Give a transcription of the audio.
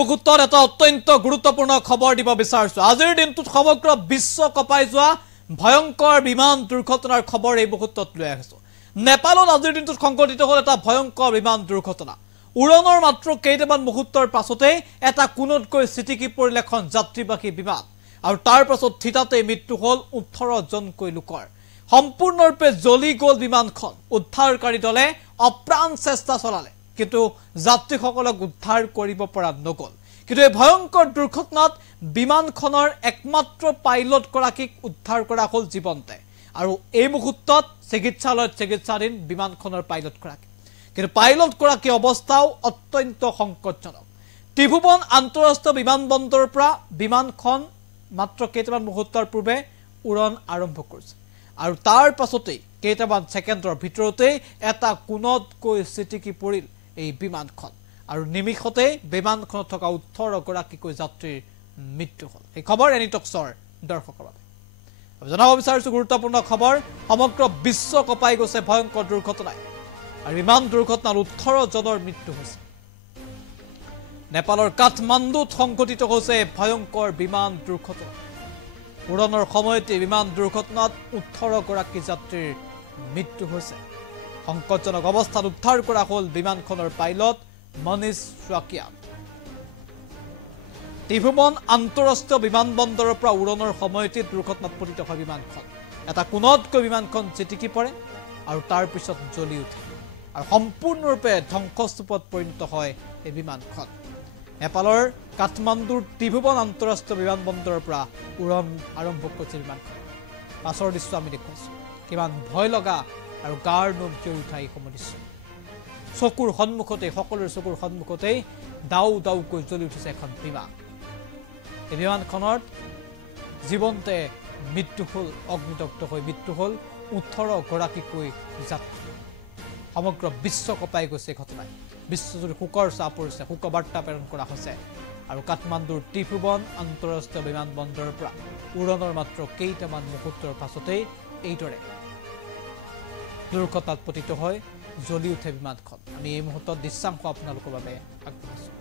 মুহূৰ্তত এটা অত্যন্ত গুৰুত্বপূৰ্ণ খবৰ দিব বিচাৰিছো। আজিৰ দিনটোত সমগ্ৰ বিশ্ব কপাই যোৱা ভয়ংকৰ বিমান দুৰ্ঘটনাৰ খবৰ এই মুহূৰ্তত লৈ আহিছো। নেপালত আজিৰ দিনটোত সংঘটিত হ'ল এটা ভয়ংকৰ বিমান দুৰ্ঘটনা। উৰণৰ মাত্ৰ কেইটামান মুহূৰ্তৰ পাছতে এটা কোণতকৈ ছিটিকি পৰিল এখন যাত্ৰীবাহী বিমান আৰু তাৰ পাছত থিতাতে মৃত্যু হ'ল 18 জনকৈ লোকৰ। সম্পূৰ্ণৰূপে জ্বলি গ'ল বিমানখন। উদ্ধাৰকাৰী দলে অপ্ৰাণ চেষ্টা চলালে, কিন্তু যাত্ৰীসকলক উদ্ধাৰ কৰিব পৰা নগ'ল। কিন্তু এই ভয়ংকৰ দুৰ্ঘটনাত বিমানখনৰ একমাত্ৰ পাইলট গৰাকীক উদ্ধাৰ কৰা হ'ল জীৱন্তে, আৰু এই মুহূৰ্তত চিকিৎসালয়ত চিকিৎসাধীন বিমানখনৰ পাইলট গৰাকী। কিন্তু পাইলট গৰাকীৰ অৱস্থাও অত্যন্ত সংকটজনক। ত্ৰিভুৱন আন্তঃৰাষ্ট্ৰীয় বিমানবন্দৰৰ পৰা বিমানখন মাত্ৰ কেইটামান মুহূৰ্তৰ পূৰ্বে উৰণ আৰম্ভ কৰিছে, আৰু তাৰ পাছতেই কেইটামান ছেকেণ্ডৰ ভিতৰতেই এটা কোণতকৈ ছিটিকি পৰিল এই বিমানখন, আৰু নিমিষতে বিমানখনত থকা 18 গৰাকীকৈ যাত্ৰীৰ মৃত্যু হ'ল। এই খবৰ এনি টক্সৰ দৰ্শকৰ বাবে জনাব বিচাৰিছো গুৰুত্বপূৰ্ণ খবৰ। সমগ্ৰ বিশ্ব কঁপাই গৈছে ভয়ংকৰ দুৰ্ঘটনাই, আৰু বিমান দুৰ্ঘটনাত 18 জনৰ মৃত্যু হৈছে। নেপালৰ কাঠমাণ্ডুত সংঘটিত হৈছে ভয়ংকৰ বিমান দুৰ্ঘটনা। উৰণৰ সময়তে বিমান দুৰ্ঘটনাত 18 গৰাকী যাত্ৰীৰ মৃত্যু হৈছে। সংকটজনক অৱস্থাত উদ্ধাৰ কৰা হ'ল বিমানখনৰ পাইলট মনীষ শ্বকিয়াক। ত্ৰিভুৱন আন্তঃৰাষ্ট্ৰীয় বিমানবন্দৰৰ পৰা উৰণৰ সময়তে দুৰ্ঘটনাত পতিত হয় বিমানখন। এটা কোণতকৈ বিমানখন ছিটিকি পৰে আৰু তাৰ পিছত জ্বলি উঠে, আৰু সম্পূৰ্ণৰূপে ধ্বংসস্তূপত পৰিণত হয় এই বিমানখন। নেপালৰ কাঠমাণ্ডুৰ ত্ৰিভুৱন আন্তঃৰাষ্ট্ৰীয় বিমানবন্দৰৰ পৰা উৰণ আৰম্ভ কৰিছিল বিমানখন। পাছৰ দৃশ্য আমি দেখুৱাইছোঁ, কিমান ভয় লগা আৰু গাৰ নোম শিয়ৰি উঠা এইসমূহ দৃশ্য। চকুৰ সন্মুখতেই, সকলোৰে চকুৰ সন্মুখতেই দাউ দাউকৈ জ্বলি উঠিছে এখন বিমান। এই বিমানখনত জীৱন্তে মৃত্যু হ'ল, অগ্নিদগ্ধ হৈ মৃত্যু হ'ল 18 গৰাকীকৈ যাত্ৰী। সমগ্ৰ বিশ্ব কঁপাই গৈছে এই ঘটনাই। বিশ্বজুৰি শোকৰ ছাঁ পৰিছে, শোকবাৰ্তা প্ৰেৰণ কৰা হৈছে, আৰু কাঠমাণ্ডুৰ ত্ৰিভুৱন আন্তঃৰাষ্ট্ৰীয় বিমানবন্দৰৰ পৰা উৰণৰ মাত্ৰ কেইটামান মুহূৰ্তৰ পাছতেই এইদৰে দুৰ্ঘটনাত পতিত হয় জ্বলি উঠে বিমানখন। আমি এই মুহূৰ্তত দৃশ্যাংশ আপোনালোকৰ বাবে আগবঢ়াইছোঁ।